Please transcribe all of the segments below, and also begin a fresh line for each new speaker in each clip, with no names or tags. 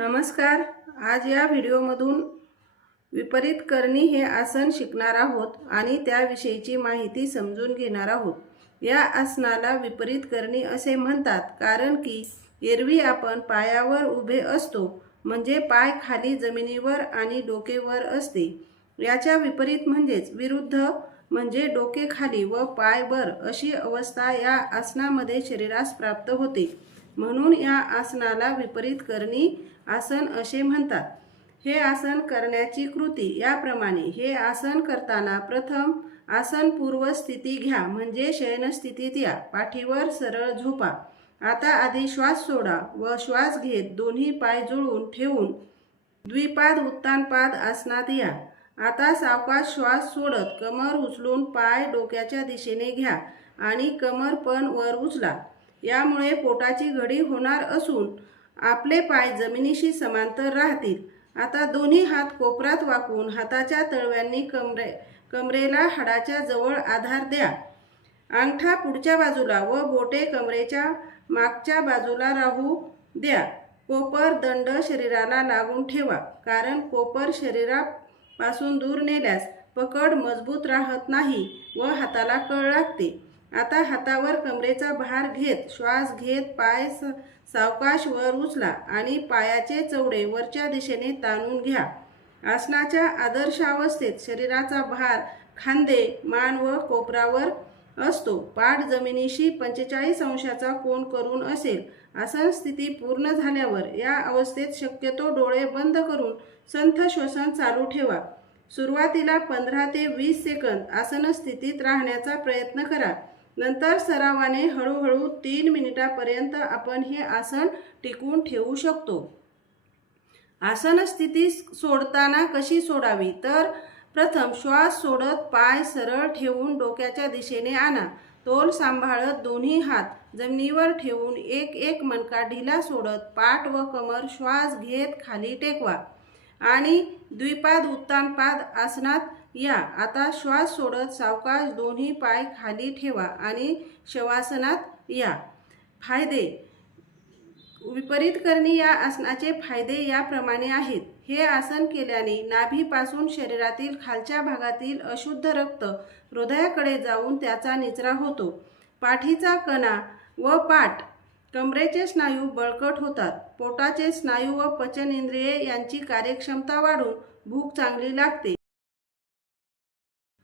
नमस्कार. आज या व्हिडिओमधून विपरीत करणी हे आसन शिकणार आहोत आणि त्याविषयीची माहिती समजून घेणार आहोत. या आसनाला विपरीत करणी असे म्हणतात कारण की एरवी आपण पायावर उभे असतो म्हणजे पाय खाली जमिनीवर आणि डोकेवर असते. याच्या विपरीत म्हणजेच विरुद्ध म्हणजे डोके खाली व पाय वर अशी अवस्था या आसनामध्ये शरीरास प्राप्त होते. म्हणून या आसनाला विपरीत करणी आसन असे म्हणतात. हे आसन करण्याची कृती. याप्रमाणे हे आसन करताना प्रथम आसन पूर्व स्थिती घ्या म्हणजे शयनस्थितीत या पाठीवर सरळ झोपा. आता आधी श्वास सोडा व श्वास घेत दोन्ही पाय जुळवून ठेवून द्विपाद उत्तानपाद आसनात या आता सावकाश श्वास सोडत कमर उचलून पाय डोक्याच्या दिशेने घ्या आणि कमर पण वर उचला. यामुळे पोटाची घडी होणार असून आपले पाय जमिनीशी समांतर राहतील. आता दोन्ही हात कोपरात वाकून हाताच्या तळव्यांनी कमरे कमरेला हाडाच्या जवळ आधार द्या. अंगठा पुढच्या बाजूला व बोटे कमरेच्या मागच्या बाजूला राहू द्या. कोपर दंड शरीराला लागून ठेवा कारण कोपर शरीरापासून दूर नेल्यास पकड मजबूत राहत नाही व हाताला कळ लागते. आता हातावर कमरेचा भार घेत श्वास घेत पाय स- सावकाश वर उचला आणि पायाचे चवडे वरच्या दिशेने ताणून घ्या. आसनाच्या आदर्शावस्थेत शरीराचा भार खांदे मान व कोपरावर असतो. पाठ जमिनीशी पंचेचाळीस अंशाचा कोण करून असेल आसन स्थिती पूर्ण झाल्यावर या अवस्थेत शक्यतो डोळे बंद करून संथ श्वसन चालू ठेवा. सुरुवातीला पंधरा ते वीस सेकंद आसन स्थितीत राहण्याचा प्रयत्न करा. नंतर सरावाने हळूहळू तीन मिनिटापर्यंत आपण हे आसन टिकून ठेवू शकतो. आसन स्थिती सोडताना कशी सोडावी? तर प्रथम श्वास सोडत पाय सरळ ठेवून डोक्याच्या दिशेने आणा. तोल सांभाळत दोन्ही हात जमिनीवर ठेवून एक एक मणका ढिला सोडत पाठ व कमर श्वास घेत खाली टेकवा. आणि द्विपाद उत्तानपाद आसनात या. आता श्वास सोडत सावकाश दोन्ही पाय खाली ठेवा आणि शवासनात या. फायदे. विपरीत करणी या आसनाचे फायदे याप्रमाणे आहेत. हे आसन केल्याने नाभीपासून शरीरातील खालच्या भागातील अशुद्ध रक्त हृदयाकडे जाऊन त्याचा निचरा होतो. पाठीचा कणा व पाठ कमरेचे स्नायू बळकट होतात. पोटाचे स्नायू व पचन इंद्रिये यांची कार्यक्षमता वाढून भूक चांगली लागते.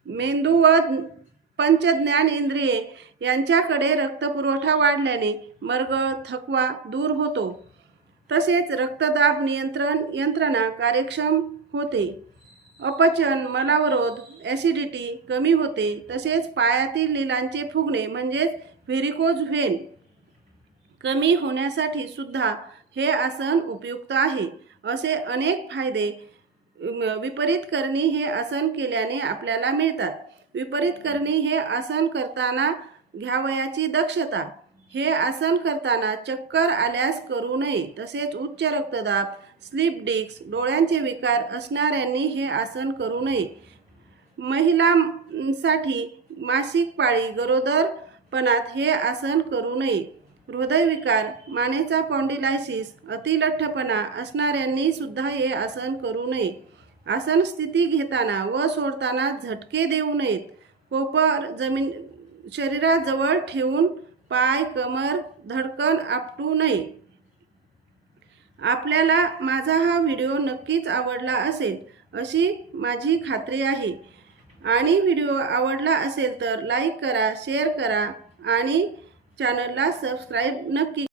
मेंदू व पंचज्ञान इंद्रिये यांच्याकडे रक्तपुरवठा वाढल्याने मरगळ थकवा दूर होतो. तसेच रक्तदाब नियंत्रण यंत्रणा कार्यक्षम होते. अपचन मलावरोध ॲसिडिटी कमी होते. तसेच पायातील लिलांचे फुगणे म्हणजेच व्हेरिकोज व्हेन कमी होण्यासाठी सुद्धा हे आसन उपयुक्त आहे. असे अनेक फायदे विपरीत करणी हे आसन केल्याने आपल्याला मिळतात. विपरीत करणी हे आसन करताना घ्यावयाची दक्षता. हे आसन करताना चक्कर आल्यास करू नये तसेच उच्च रक्तदाब स्लीप डिस्क डोळ्यांचे विकार असणाऱ्यांनी हे आसन करू नये. महिलांसाठी मासिक पाळी गरोदरपणात हे आसन करू नये. हृदयविकार मानेचा पॉन्डिलायसिस अतिलठ्ठपणा असणाऱ्यांनी सुद्धा हे आसन करू नये. आसन स्थिती घेताना व सोडताना झटके देऊ नयेत. कोपर जमीन शरीराजवळ ठेवून पाय कमर धडकन आपटू नये. आपल्याला माझा हा व्हिडिओ नक्कीच आवडला असेल अशी माझी खात्री आहे. आणि व्हिडिओ आवडला असेल तर लाईक करा शेअर करा आणि चॅनलला सबस्क्राईब नक्की